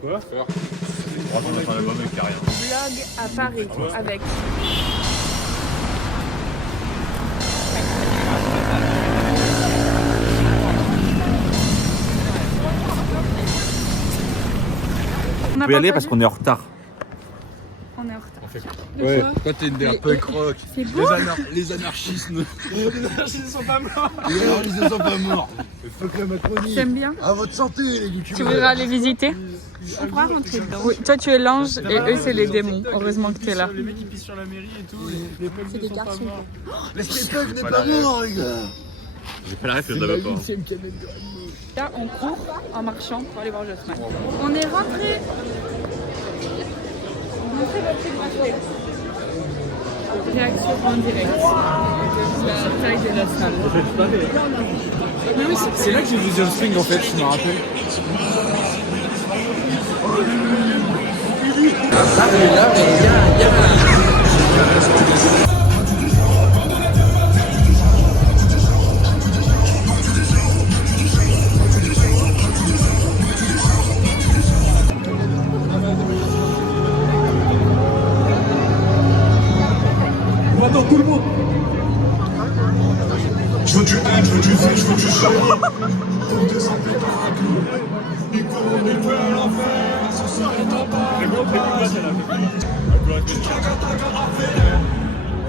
Quoi? On va faire l'album avec rien. Vlog à Paris avec. On peut y aller parce qu'on est en retard. On est en retard. Ouais, toi t'es un peu croque. C'est beau. Les anarchistes. Les anarchistes sont pas morts. Les anarchistes sont pas morts. Fuck la Macronie. J'aime bien. À votre santé les youtubeurs. Tu voudras les visiter? On pourra rentrer dedans. Oui, toi tu es l'ange et eux c'est les démons. Heureusement que tu es là. Les mecs qui pissent sur la mairie et tout, les peuples C'est des garçons. Les spectacles n'est pas mort les gars. J'ai pas la ref, C'est je la l'avais pas. 8ème canette de Red Bull. Là on court en marchant pour aller voir Jossman. On est rentré. Montrez votre petit bracelet. Réaction en direct de la taille de la salle. Mais oui, c'est là que j'ai vu The Spring en fait, je me rappelle. Maintenant tout le monde. Je veux du haine, je veux du feu, je veux du charbon. Pour descendre les parapluies. Il court, il peut à l'enfer. Ce soir, il n'a pas. Taga, taga, affaire.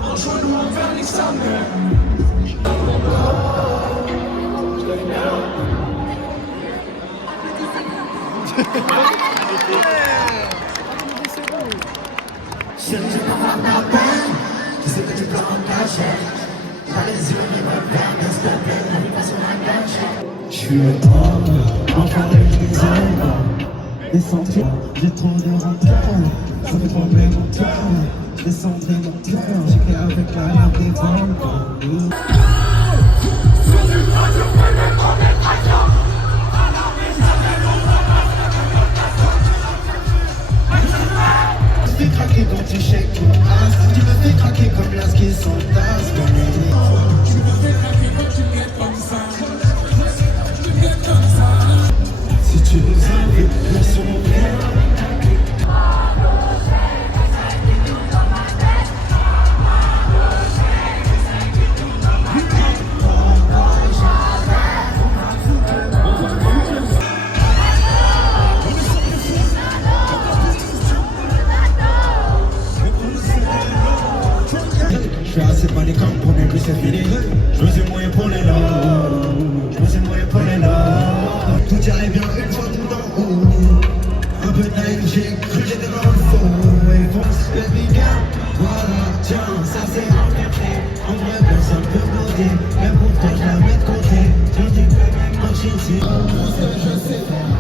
Un genou envers les sa mère. Si je peux voir ta peine, tu sais que tu pleures en cachette. J'ai les yeux qui me perdent, s'il te plaît, la vie passe sur la gâchette. Je suis le homme, enfin avec les hommes. Les sentiments, j'ai trop de rancœur. Ça fait trembler mon cœur, descendre mon cœur. J'ai créé avec la lave des volcans. Tu me fais craquer quand tu shakes ton ass. Tu me fais craquer comme l'as qui sont tasses. Tu me fais craquer quand tu me guettes comme ça. Tu me guettes comme ça. Si tu nous invites, nous sommes bien. Je suis assez manicom pour mes plus c'est fini. Je me suis moyen pour les lots. Je me suis moyen pour les lots. Tout irait bien une fois tout en haut. Un peu naïf, j'ai cru que j'étais dans le fond. Et fonce, baby girl. Voilà, tiens, ça c'est enfermé. En vrai, personne peut bloquer. Mais pourtant je la mets de côté. Tu dis que même quand je suis tout ce que je sais faire.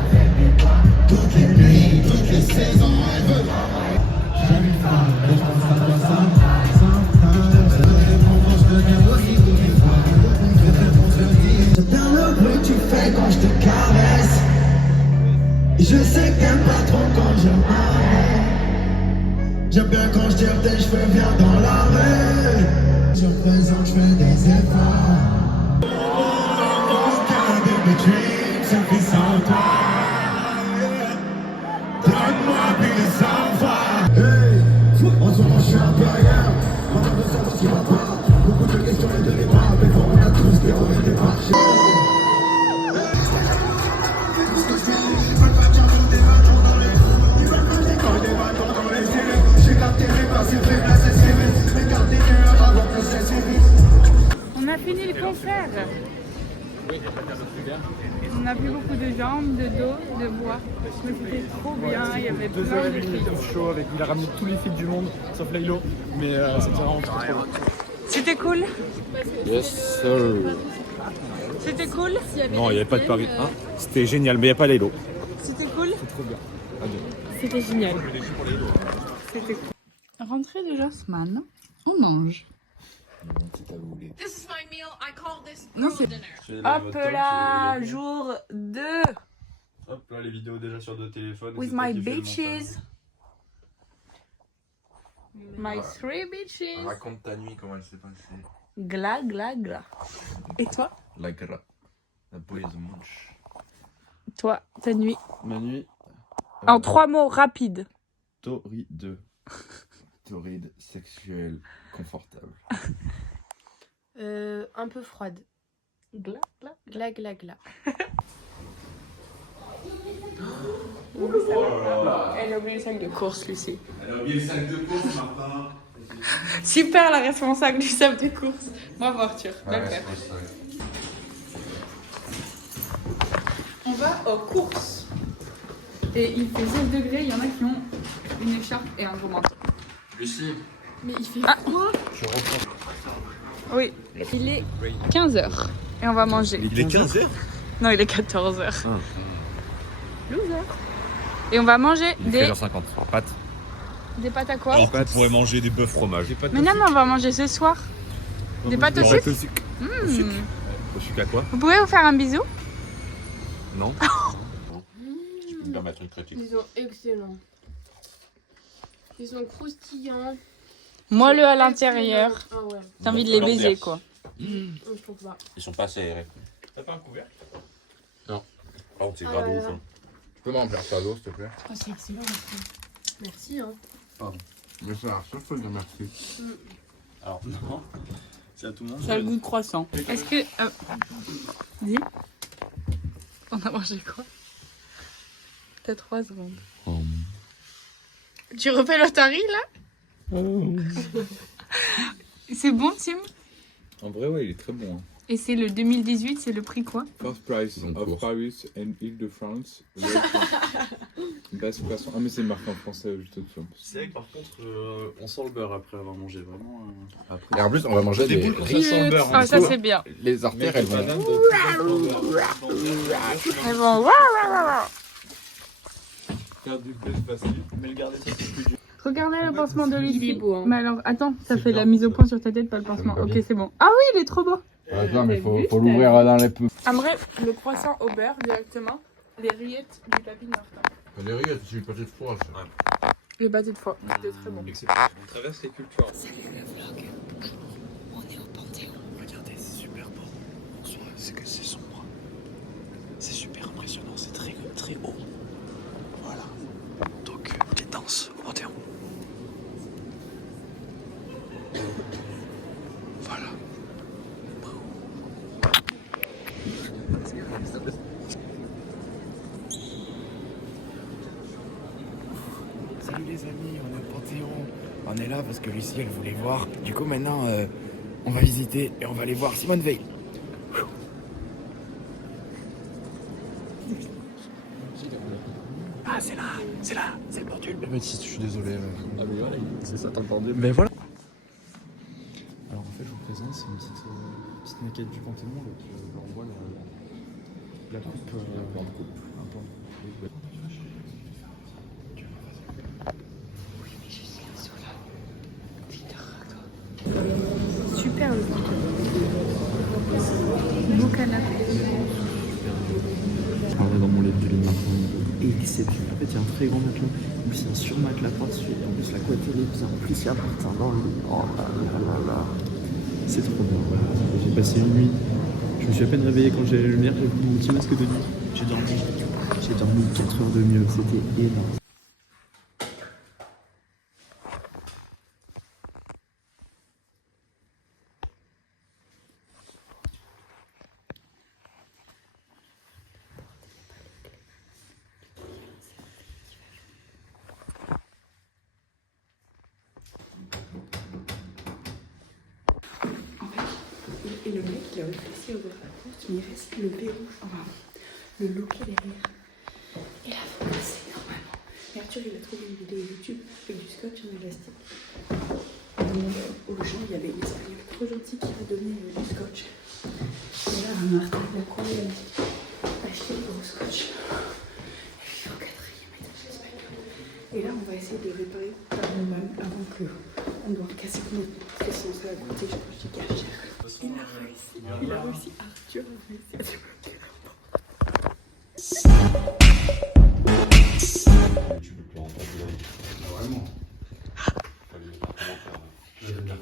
Toutes les nuits, toutes les saisons, elle veut. J'aime une femme, et je pense à toi ça. J'aime bien le bruit que tu fais quand je te caresse. Et je sais que t'aimes pas trop quand je m'arrête. J'aime bien quand je tire tes cheveux viens dans la rue. Je représente, je fais des efforts. Aucun de mes dreams se fait sans toi. Donne-moi plus de savoir. Hey, en ce moment je suis un peu ailleurs. En train de savoir ce qui va pas. Beaucoup de questions et de débats. Mais bon, on a tous des hauts et des bas. On a fini le concert. On n'a plus beaucoup de jambes, de dos, de voix. Mais c'était trop bien, il y avait plein de filles. Show avec, il a ramené tous les filles du monde, sauf Laylo. Mais c'était vraiment trop bien. C'était cool. Yes, sir. C'était cool. Non, il n'y avait pas de Paris. Hein, c'était génial, mais il n'y a pas Laylo. C'était cool. C'est trop bien. C'était génial. C'était cool. Rentrée de Jossman, on mange. This is my meal. I call this Non, girl c'est- dinner. Hop là, jour 2 Hop là, les vidéos déjà sur deux téléphones. with c'est toi my qui fais le bitches. My three montage. bitches. Raconte ta nuit, comment elle s'est passée. Gla, gla, gla. Et toi? La gra. La poésie munch. Toi, ta nuit. Ma nuit. En 3 mots rapides. Torride. Torride, sexuel, confortable. Un peu froide. Gla, gla, gla, gla, gla. Elle a oublié le sac de course, Lucie. Elle a oublié le sac de course, Martin. Super la responsable du sac de course. Bravo Arthur, bien fait. On va aux courses. Et il fait 16 degrés, il y en a qui ont une écharpe et un gros manteau. Lucie. Mais il fait quoi? Oui, il est 15h. Et on va manger. Il est 15h? Non, il est 14h. Loser. Et on va manger Il des... fait 50 pâtes. Des pâtes à quoi? Alors qu'on pourrait manger des bœufs fromage. Mais non, on va manger ce soir. Des pâtes au sucre. Au sucre. Au sucre à quoi? Vous pouvez vous faire un bisou? Non. Je peux me permettre une critique. Ils sont excellents. Ils sont croustillants. Moelleux à l'intérieur. Ah ouais. T'as envie de les baiser, quoi. Je trouve pas. Ils sont pas assez aérés. T'as pas un couvercle? Par contre, c'est Ah grave là ouf. là. Hein. Tu peux m'en faire ça d'eau, s'il te plaît? Oh, c'est excellent. Merci. Hein. Mais ça, Arthur, faut dire merci. Alors, non. C'est à tout le monde. Ça a le goût de croissant. Est-ce que... Dis. On a mangé quoi? T'as 3 secondes. Tu refais l'otarie, là? C'est bon, Tim? En vrai, ouais, il est très bon. Hein. Et c'est le 2018, c'est le prix quoi? First price Donc, of course. Paris and Île-de-France. Basse poisson. Ah, mais c'est marqué en français juste au-dessus. C'est vrai que par contre, on sent le beurre après avoir mangé, vraiment. Et en plus, on va manger des boules quand ça sent le beurre. Ah, ça c'est bien. Les artères, elles vont... Elles vont... Faire du best facile. Mais le garder, ça c'est plus dur. Regardez le pansement de Lucie. Il est beau, hein. Mais alors, attends, ça fait la mise au point sur ta tête, pas le pansement. pas Ok, bien. c'est bon. Ah oui, il est trop beau. Attends, mais faut l'ouvrir dans les peu. En vrai, le croissant au beurre directement, les rillettes du papy Martin. Les rillettes, c'est une petite fois, ça. Le bâti de foie, c'était très bon. On traverse les cultures. Regardez, c'est super beau. C'est que c'est sombre. C'est super impressionnant, c'est très, très haut. Voilà. Donc, les danses au Panthéon. Voilà. Salut les amis, on est au Panthéon. On est là parce que Lucie elle voulait voir. Du coup maintenant on va visiter et on va aller voir Simone Veil. Ah c'est là, c'est le bordel. Baptiste, je suis désolé. Ah, mais voilà, c'est ça, t'entendais. Mais voilà. Alors en fait, je vous présente, c'est une petite maquette du Panthéon. Donc, on voit la coupe, un plan de coupe. Super le panthéon. Beau canapé. Dans mon lit de Martin, exceptionnel. En fait, il y a un très grand matelas. En plus, il y a un surmatelas par-dessus. Et en plus, la couette elle est bien. En plus, il y a Martin dans le lit. Oh là là là là. C'est trop bien. J'ai passé une nuit. Je me suis à peine réveillé quand j'ai la lumière. J'ai pris mon petit masque de nuit. J'ai dormi 4 heures de mieux. C'était énorme. Et le mec, il a réussi à ouvrir la porte, mais il reste le verrou, enfin, le loquet derrière. Et là, faut passer normalement. Et Arthur, il a trouvé une vidéo YouTube avec du scotch en élastique. Au champ, il y avait une espagnole trop gentille qui a donné du scotch. Et là, Martin, il a couru acheter le gros scotch. Et puis au 4e étage espagnol. Et là, on va essayer de réparer par nous-mêmes avant qu'on doit casser notre porte. Parce que sinon, ça va coûter, je crois, giga cher. Il a réussi, Arthur a réussi à débloquer la porte. Tu peux plus entendre. Vraiment.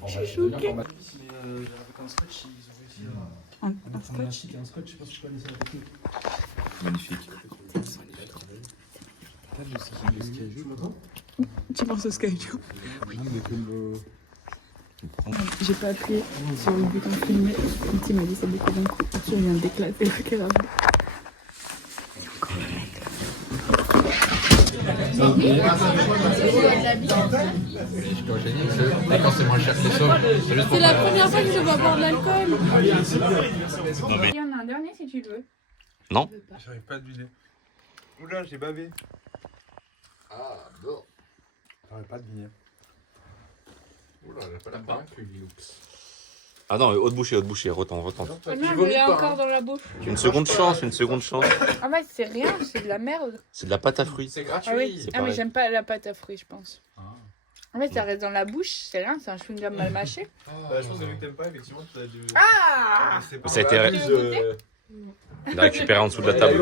Je suis choquée. Mais avec un scotch, ils ont réussi à. Un scotch. Un scotch, je sais pas si je connaissais la technique. Magnifique. Tu penses au Skyjo? Oui. J'ai pas appuyé sur le bouton filmer. Petit m'a dit ça beaucoup d'un coup. Je viens d'éclater le caravane. Quand c'est moins cher que les sauves, C'est la première fois que je vais boire de l'alcool. Il y en a un dernier si tu le veux. Non. J'arrive pas à deviner. Oula, j'ai bavé. Ah, bon. J'arrive pas à deviner. Oula, elle a pas la baraque, lui, oups. Ah non, haute bouchée, retente. Ah non, je l'ai encore dans la bouche. Une seconde chance. Ah ouais, c'est rien, c'est de la merde. C'est de la pâte à fruits. C'est gratuit. Ah oui, C'est mais pareil. j'aime pas la pâte à fruits, je pense. En fait, ça reste dans la bouche, c'est rien, c'est un chewing-gum mal mâché. Bah, je pense que vu que t'aimes pas, effectivement, tu as dû. Ah Ça a été il a récupéré en dessous de la table.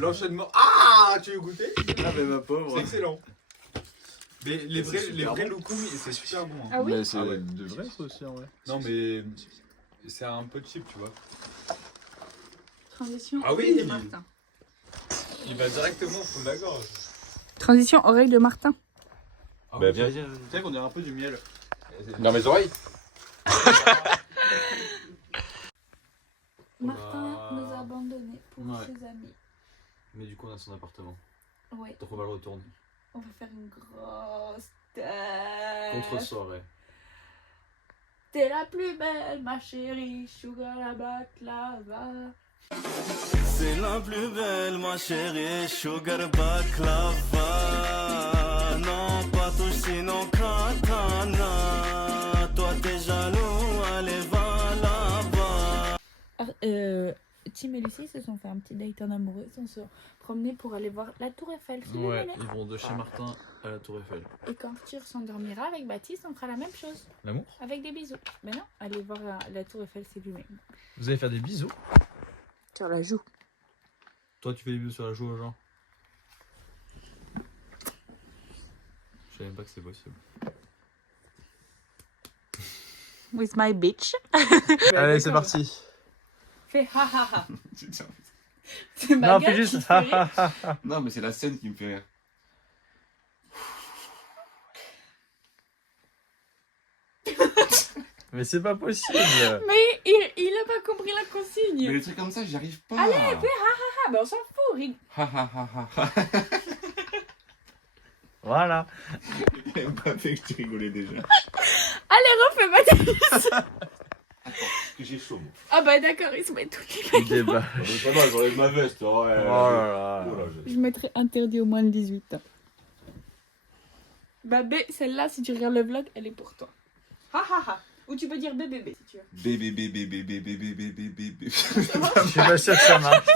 L'enchaînement. Ah, tu veux goûter? Ah, mais ma pauvre. C'est excellent. Mais les vrais loukoum, c'est super bon. Hein. Ah oui. Mais c'est de vrai ça aussi en vrai. Non mais c'est un peu cheap, tu vois. Transition Ah oui. oreille de Martin. Il va directement au fond de la gorge. Transition oreille de Martin. Ah, Bah viens. Tu sais qu'on dirait un peu du miel. Dans mes oreilles. Martin nous a abandonnés pour ses amis. Mais du coup, on a son appartement. Ouais, Donc, on va le retourner. on va faire une grosse tête. Contre-soirée. T'es la plus belle, ma chérie, sugar la baklava. C'est la plus belle, ma chérie, sugar baklava. Non, pas touche, sinon katana. Toi, t'es jaloux, allez, va là-bas. Tim et Lucie se sont fait un petit date en amoureux. Ils se sont promenés pour aller voir la Tour Eiffel. Ouais, ils vont de chez Martin à la Tour Eiffel. Et quand Arthur s'endormira avec Baptiste, on fera la même chose. L'amour? Avec des bisous. Mais non, aller voir la Tour Eiffel, c'est lui-même. Vous allez faire des bisous? Sur la joue. Toi, tu fais des bisous sur la joue aux gens? Je savais même pas que c'était possible. With my bitch. Allez, c'est parti. Fais ha ha ha. Putain. C'est ma Non, gueule fais qui juste te fait rire. Non, mais c'est la scène qui me fait rire. Mais c'est pas possible. Mais il a pas compris la Mais consigne. les trucs comme ça, j'y arrive pas. Allez, fais ha ha ha. Ben on s'en fout. Ha ha ha ha. Voilà. Il aime pas fait que tu rigolais déjà. Allez, refais Baptiste. Parce que j'ai chaud, moi. Ah bah d'accord, il se met tout Il débat. Ça va, j'enlève ma veste. Ouais. Oh là là. Je mettrais interdit au moins de 18 ans. Bah B, celle-là, si tu regardes le vlog, elle est pour toi. Ha ha ha. Ou tu peux dire bébé si tu veux. Bébé, bébé, bébé, bébé, bébé, bébé. Je suis pas sûr que ça marche.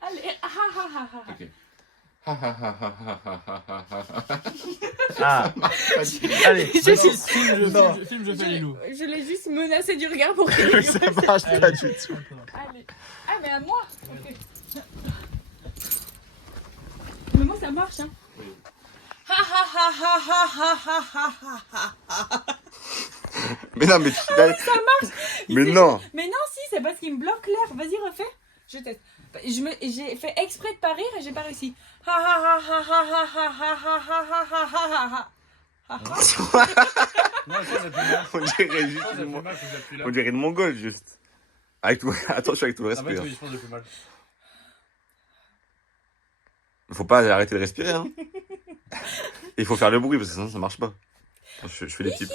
Allez, ha ha ha ha. Ok. Ha ha ha ha ha ha ha ha. Ah. Allez, Je suis- filme, je fais les loups. Je l'ai juste menacé du regard pour que Ça marche pas du tout. Allez. Ah mais à moi. Ok. Mais moi ça marche hein. Ha ha ha ha ha ha ha ha ha ha. Mais non, mais tu. Ça marche. Mais non. Mais non si, c'est parce qu'il me bloque l'air. Vas-y refais. Je teste. J'ai fait exprès de pas rire et j'ai pas réussi. Ha ha ha ha ha ha ha ha ha ha ha ha ha. Non, ça fait mal. On dirait juste Ça fait une mal, faut que j'appuie là. On dirait une mongole juste. Avec tout... Attention avec tout le Ah respect. bah hein. oui, je pense que j'ai fait mal. Faut pas arrêter de respirer. Hein. Et il faut faire le bruit parce que sinon ça marche pas. Je fais des types.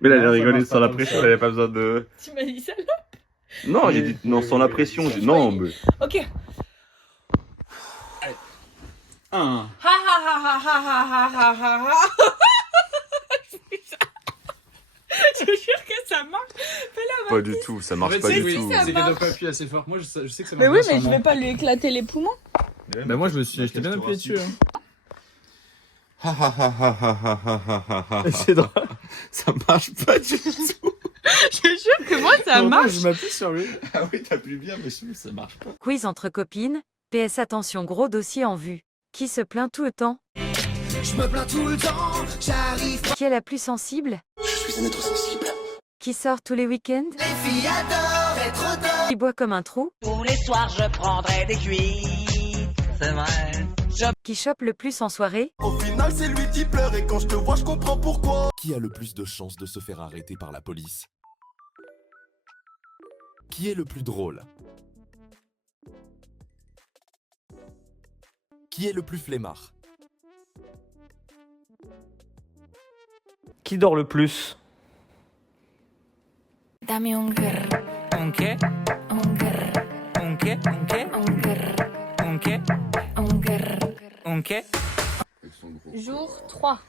Mais là, elle a Non, ça rigolé marche sans pas la comme pression, ça. elle avait pas besoin de. Tu m'as dit ça là. Non, j'ai dit non sans la pression. Non, mais. Ok. Un. Ha ha ha ha ha ha ha ha ha ha. Je jure que ça marche. Fais-la. Pas du tout, ça marche En fait, pas c'est du oui, tout. ça c'est qu'elle doit marche. pas appuyer assez fort. Moi, je sais que ça marche. Mais oui, bien mais sans je vais moi. pas lui éclater les poumons. Bah moi, je me suis j'étais bien appuyé dessus. Hein. Ha ha ha ha ha ha ha ha ha. C'est drôle. Ça marche pas du tout. Je jure que moi ça Non, marche. Je m'appuie sur lui. Ah oui, t'appuies bien, mais ça marche pas. Quiz entre copines. PS attention, gros dossier en vue. Qui se plaint tout le temps? Je me plains tout le temps, j'arrive. Qui est la plus sensible? Je suis un être sensible. Qui sort tous les week-ends? Les filles adorent Qui boit comme un trou. Tous les soirs je prendrai des cuites, c'est vrai. Qui chope le plus en soirée. Au final, c'est lui qui pleure et quand je te vois, je comprends pourquoi. Qui a le plus de chances de se faire arrêter par la police? Qui est le plus drôle? Qui est le plus flemmard? Qui dort le plus? Dame un grr. Un qué? Un grr. Un qué? Un qué? Un grr. Un qué? Un grr. Un qué? Jour 3.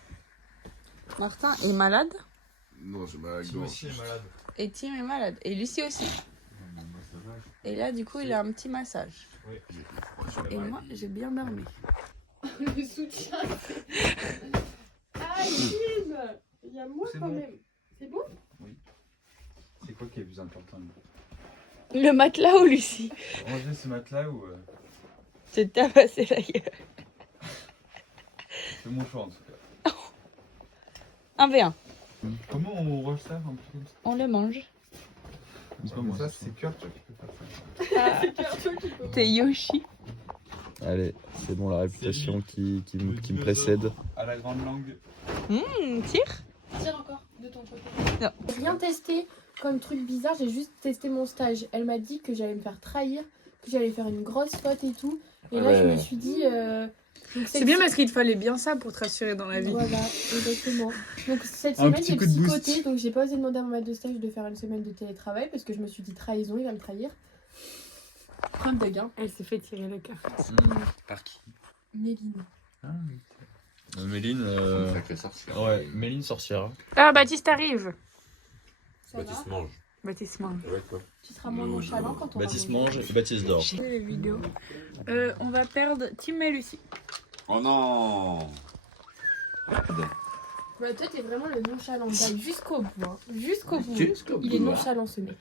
Martin est malade. Non, j'ai mal à la Tim gorge. aussi est malade. Et Tim est malade. Et Lucie aussi. Et là, du coup, il a un petit massage. Oui. Et moi, j'ai bien dormi. Le soutien. Ah, Tim. Il y a moi C'est quand bon. même. C'est bon? C'est quoi qui est le plus important? Le matelas ou Lucie? Ranger ce matelas ou. C'est de tabasser la gueule. C'est mon choix en tout cas. 1v1. Comment on range ça un peu comme ça? On le mange. C'est pas moi. Ça, c'est cœur, toi qui peux faire ça. T'es Yoshi. Allez, c'est bon, la réputation qui me précède. À la grande langue. Tire. Tire encore de ton côté. Non. J'ai rien testé comme truc bizarre, j'ai juste testé mon stage. Elle m'a dit que j'allais me faire trahir, que j'allais faire une grosse faute et tout. Et là, je me suis dit. Donc, C'est bien parce qu'il te fallait bien ça pour te rassurer dans la vie. Voilà, exactement. Donc cette Un semaine, petit j'ai coup de boost. psychoté, donc j'ai pas osé demander à mon maître de stage de faire une semaine de télétravail parce que je me suis dit trahison, il va me trahir. Preuve de gain. Elle s'est fait tirer le cœur. Par qui? Méline. Méline, Sacrée sorcière. ouais, Méline sorcière. Ah, Baptiste arrive. Ça va? Baptiste mange. Baptiste mange. Ouais, quoi. Tu seras moins nonchalant quand on Baptiste va manger. mange et Baptiste dort. J'ai les vidéos. On va perdre Tim et Lucie. Oh non. Bah, toi, t'es vraiment le nonchalant. Bah, jusqu'au bout. Hein. Jusqu'au bout. Jusqu'au Il est bout. nonchalant, ce mec.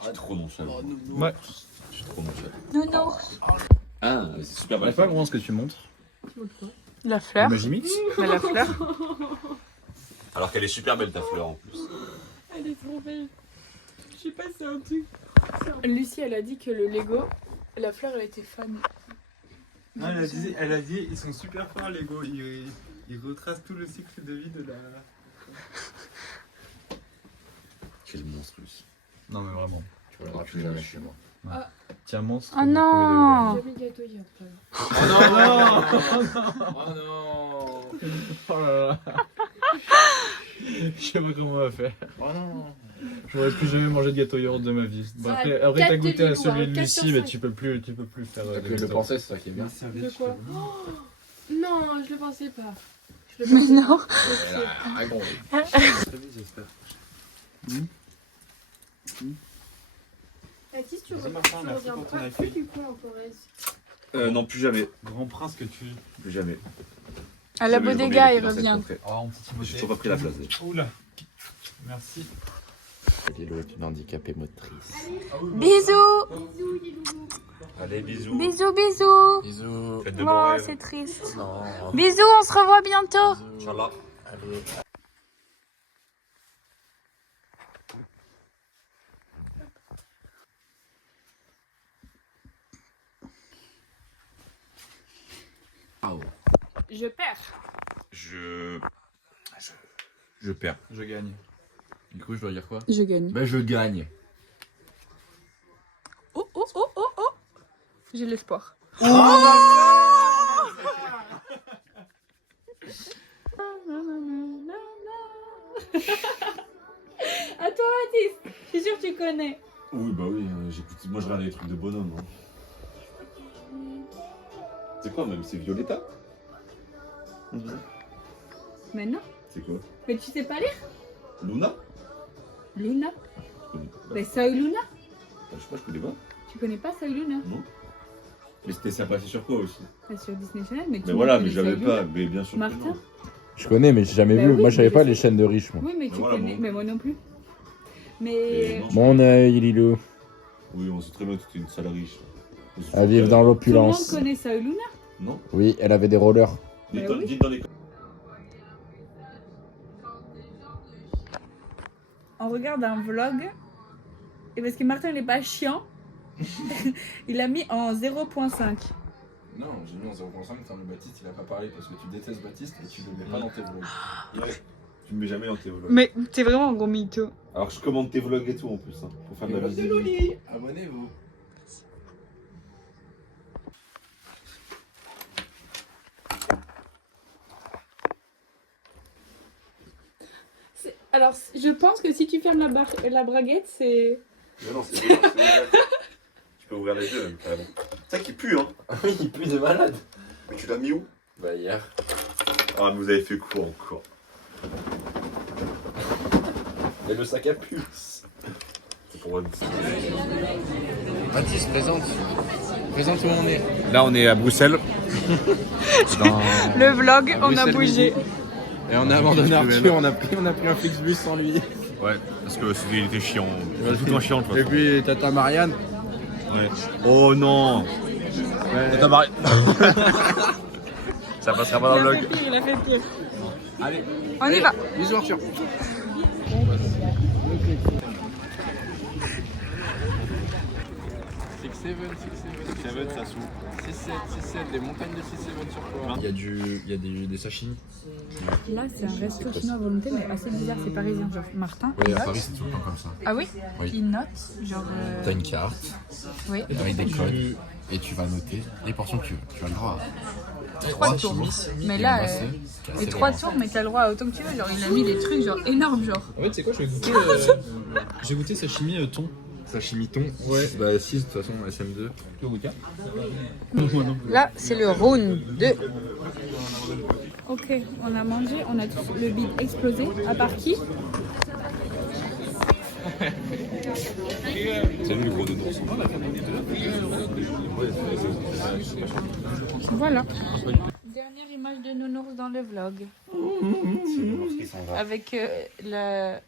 Je suis trop nonchalant. Ouais. Je suis trop nonchalant. Nounours. Ah, c'est super Je mal. sais pas comment ce que tu montres. La fleur. Magimix. Mais la fleur. Alors qu'elle est super belle ta fleur en plus. Elle est trop belle. Je sais pas, c'est un truc. Lucie, elle a dit que le Lego, la fleur, elle était fan. Non, elle a dit, ils sont super forts Lego. Ils retracent tout le cycle de vie de la. Quel monstre lui. Non mais vraiment. Tu vas le rappeler jamais chez moi. Tiens, monstre. Oh non. J'ai mis gâteau hier. Oh non. Oh non. Oh là là. Je sais pas comment on va faire. Oh non. J'aurais plus jamais mangé de gâteau yaourt de ma vie. Bon, Ça après, a après t'as quatre goûté à demi-loups, celui hein, de 4 sur Lucie, mais 5. tu peux plus faire T'as des que le gâteaux. penser, c'est ça qui est bien. De quoi? Non, je le pensais pas. Je le Mais pensais non. Ah bon. Très vite, j'espère. Mathis, tu Vas-y, reviens Martin, merci pas pour ton plus accueil. du coup en Corrèze. Non, plus jamais. Grand prince que tu. Plus jamais. À la Jamais bodega, il dans cette revient. contrée. Oh, mon petit J'ai toujours pas pris la place. Oula. Merci. Lilo est une handicapée motrice. Bisous. Bisous, les loulous. Allez, bisous. Bisous, bisous. Bisous. Faites de Oh, bons rêves. c'est triste. Non. Bisous, on se revoit bientôt. Inch'Allah. Allez. Je perds. Je perds. Je gagne. Du coup, je dois dire quoi? Je gagne. Bah, je gagne. Oh, oh, oh, oh, oh. J'ai l'espoir. À toi, Mathis. Je suis sûre que tu connais. Oui, bah oui, j'écoute. Moi, je regarde des trucs de bonhomme. Hein. C'est quoi, même? C'est Violetta? Mais non. C'est quoi? Mais tu sais pas lire? Luna? Luna. Je connais pas. Mais Soy Luna. Je sais pas, je connais pas. Tu connais pas Soy Luna? Non. Mais c'était sympa, c'est sur quoi aussi? Pas sur Disney Channel, mais tu Mais voilà, connais mais j'avais Soy pas. Luna. Mais bien sûr. que Martin? non. Je connais, mais j'ai jamais Bah vu. oui, Moi, je savais mais pas je les sais. chaînes de riches, moi. Oui, mais tu voilà, connais. bon. Mais moi non plus. Et Mais. non, Mon œil, Lilo. Oui, on sait très bien que tu es une sale riche. À vivre dans Tout le monde l'opulence. connaît Soy Luna. Non? Oui, elle avait des rollers. Dites, Bah oui. dites dans les On regarde un vlog Et parce que Martin il est pas chiant, il a mis en 0.5. Non, j'ai mis en 0.5 car le Baptiste il a pas parlé parce que tu détestes Baptiste et tu le mets pas dans tes vlogs. Ouais. Tu me mets jamais dans tes vlogs. Mais t'es vraiment un gros mytho. Alors je commande tes vlogs et tout en plus, hein, pour faire de la vidéo. Abonnez-vous. Alors, je pense que si tu fermes la braguette, c'est... Mais non, c'est ouvert, c'est ouvert. Tu peux ouvrir les yeux même, carrément. C'est ça qui pue, hein. Oui, il pue de malade. Mais tu l'as mis où? Bah hier. Ah, mais vous avez fait quoi encore? Et le sac à puce. C'est pour moi. Baptiste, présente. Présente où on est. Là, on est à Bruxelles. Le vlog, on a bougé. Et on a abandonné Arthur, on a pris un Flixbus sans lui. Ouais, parce que il était chiant. Il était tout le temps chiant, de toute Et façon. puis Tata Marianne. Ouais. Oh non. Ouais. Tata Marianne. Ça passera pas dans le vlog. Il a fait pire. Allez, On y va. bisous Arthur. 6-7, ça s'ouvre. 6-7, les montagnes de 6-7 sur quoi. Il y a des sashimi. Là, c'est un resto chinois à volonté, mais assez bizarre, c'est parisien. Genre, Martin, Oui, il à note. Paris, c'est tout le temps comme ça. Ah oui, Oui. Il note, genre... T'as une carte Oui. avec des codes et tu vas noter les portions que tu veux. Tu as le droit à 3 tours. Mais là, les 3 tours, mais t'as le droit à autant que tu veux. Genre, il a mis des trucs genre énormes, genre. En fait, c'est quoi, j'ai goûté sashimi thon. Sashimi thon. Ouais, bah 6 de toute façon, SM2. Tu veux Là, c'est le round 2. Ok, on a mangé, on a tous le bide explosé. À part qui? Salut le gros de dos. Voilà. Dernière image de nounours dans le vlog. Avec la...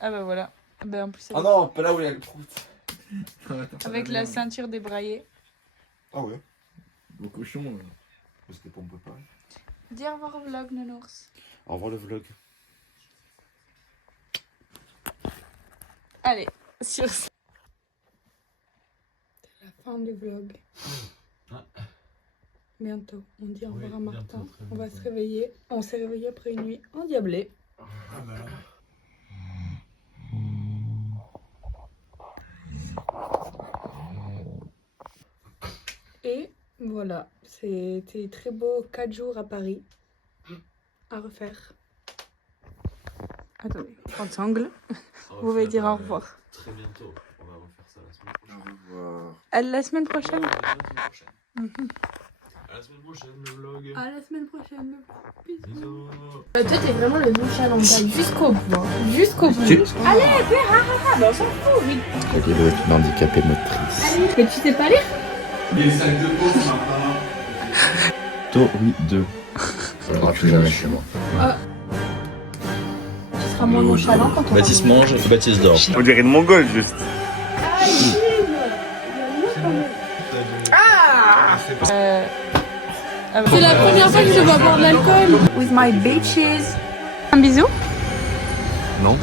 Ah bah voilà. Bah en plus, Ah non, pas là où il y a le trou. avec la ceinture débraillée. Ah ouais. Au cochon. C'était pour me préparer. Dis au revoir au vlog, nounours. Au revoir le vlog. Allez, sur ça. C'est la fin du vlog. Bientôt, on dit au revoir à Martin. On va se réveiller. On s'est réveillé après une nuit endiablée. Et voilà, c'était très beau 4 jours à Paris. À refaire. Attendez, prendre angle. Vous pouvez dire au revoir. Très bientôt. On va refaire ça la semaine prochaine. Au revoir. À la semaine prochaine. À la semaine prochaine le vlog. À la semaine prochaine. Bisous. Toi, t'es vraiment le nonchalant, jusqu'au bout. Hein. Jusqu'au bout. Allez, fais bah, on s'en fout, oui. Ok, le handicapé motrice. Mais tu sais pas lire? Les sacs de pauvres, Martin. Oui, 2. Je ne rentre plus jamais chez moi. Tu seras moins nonchalant quand on Baptiste mange, Baptiste dort. On dirait une mongole juste. C'est la première fois que je vais boire de l'alcool. With my bitches. Un bisou? Non.